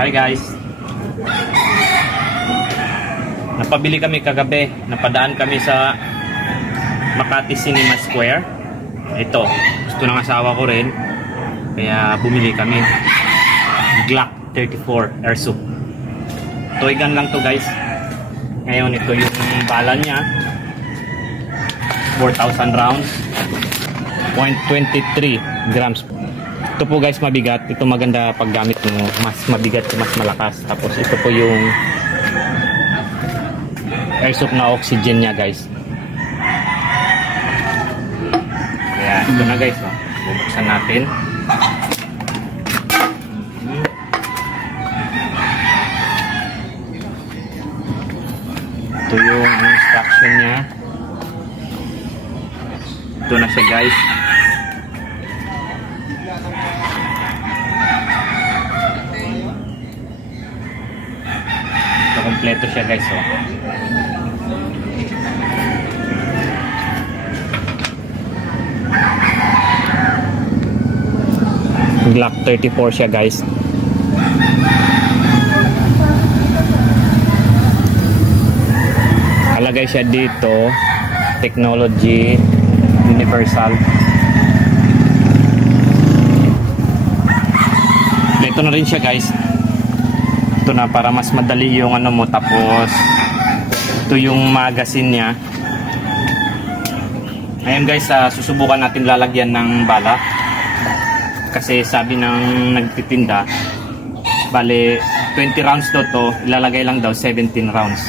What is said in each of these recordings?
Hi guys. Napabili kami kagabi. Napadaan kami sa Makati Cinema Square. Ito, gusto ng asawa ko rin. Kaya bumili kami. Glock 34 Airsoft. Toy gun lang to guys. Ngayon ito yung bala niya. 4,000 rounds. 0.23 grams. Ito po guys mabigat. Ito maganda paggamit mo. Mas mabigat, mas malakas. Tapos ito po yung airsoft na oxygen niya guys. Kaya ito na guys. Bubuksan natin. Ito yung instruction niya. Ito na siya guys. Kompleto siya guys, oh. Glock 34 siya guys. Alagay siya dito, technology universal. Ito na rin siya guys. Ito na para mas madali yung ano mo, tapos ito yung magazine niya. Ngayon guys, susubukan natin lalagyan ng bala kasi sabi ng nagtitinda bale 20 rounds to, ilalagay lang daw 17 rounds.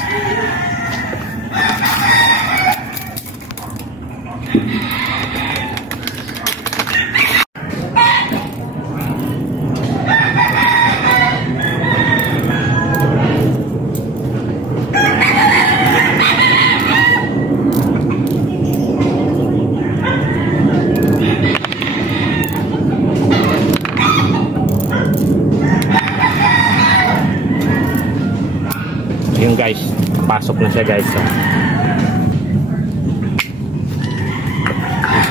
Yung guys, pasok na siya guys. So,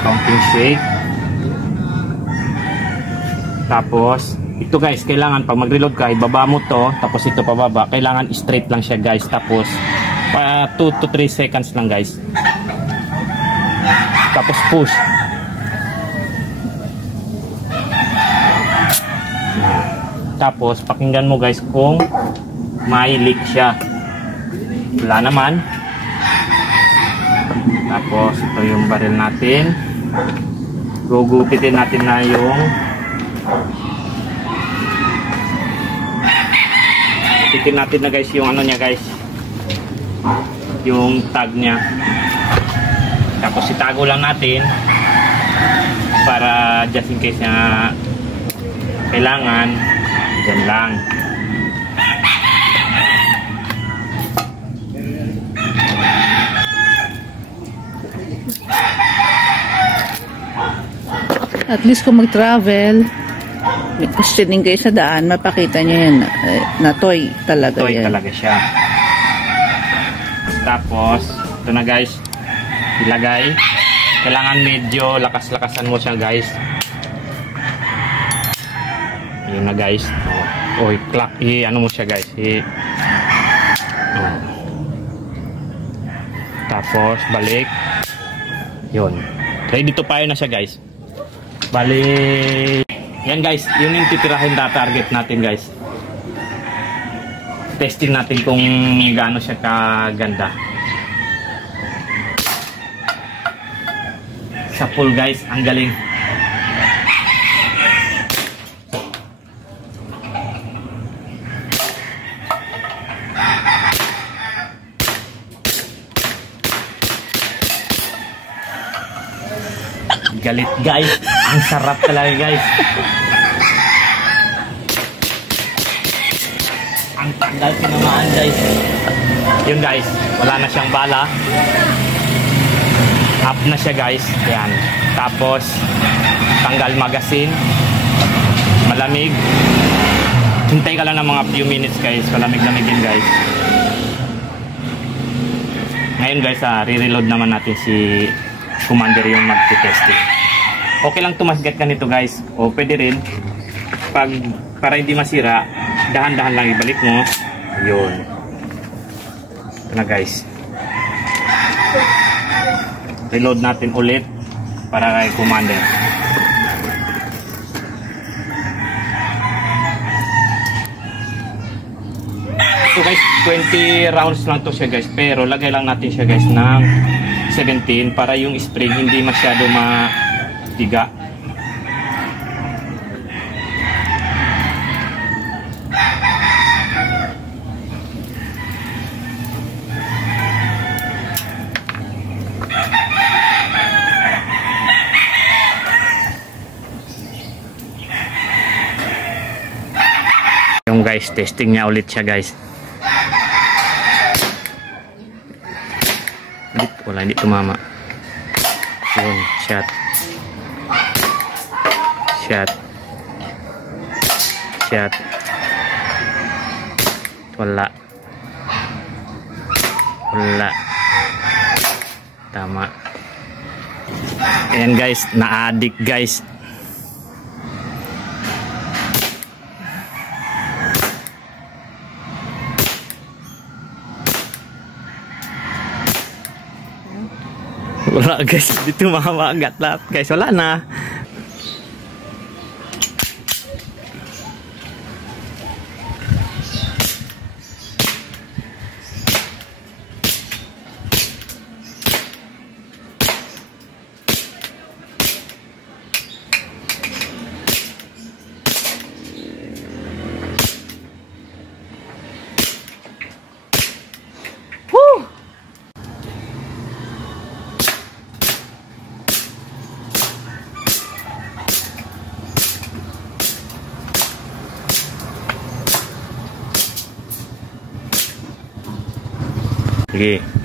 counting shake. Tapos ito guys, kailangan pag mag-reload ka, ibaba mo to, tapos ito pababa. Kailangan straight lang siya guys. Tapos 2 to 3 seconds lang guys. Tapos push. Tapos pakinggan mo guys kung may leak siya. Wala naman. Tapos ito yung baril natin. Gugupitin natin na yung titin natin na guys yung ano niya guys, yung tag niya. Tapos itago lang natin para just in case na kailangan, dyan lang. At least kung mag-travel, may questioning kayo sa daan, mapakita nyo yan na toy talaga toy yan. Talaga siya. Tapos, ito na guys, ilagay. Kailangan medyo lakas-lakasan mo siya guys. Yun na guys. O, i-clap, ano mo siya guys. Tapos, balik. Yun. Ready to fire na siya guys. Bali, yan guys, yun yung titirahin na target natin guys. Testing natin kung gaano siya kaganda. Sa full guys, ang galing. Galit guys, ang sarap talaga guys. Ang tagal tinamaan guys. Yun guys, wala na siyang bala. Up na siya guys. Yan. Tapos tanggal magazine. Malamig. Hintay ka lang ng mga few minutes guys. Malamig-lamigin guys. Ngayon guys, re-reload naman natin si Commander yung mag-testing. Okay lang tumasgat ka nito guys. O pwede rin pag para hindi masira, dahan-dahan lang ibalik mo. Yun. Ito na guys. Reload natin ulit para kay commander. So guys, 20 rounds lang to siya guys, pero lagay lang natin siya guys ng 17 para yung spring hindi masyado matiga. Yung guys, testing niya ulit siya guys. Wala, hindi tumama. Yun, shot. Shot. Shot. Wala. Wala. Tama. Ayan guys, na-addict guys. Wala guys, dito mamagat lahat guys, wala na. Sige.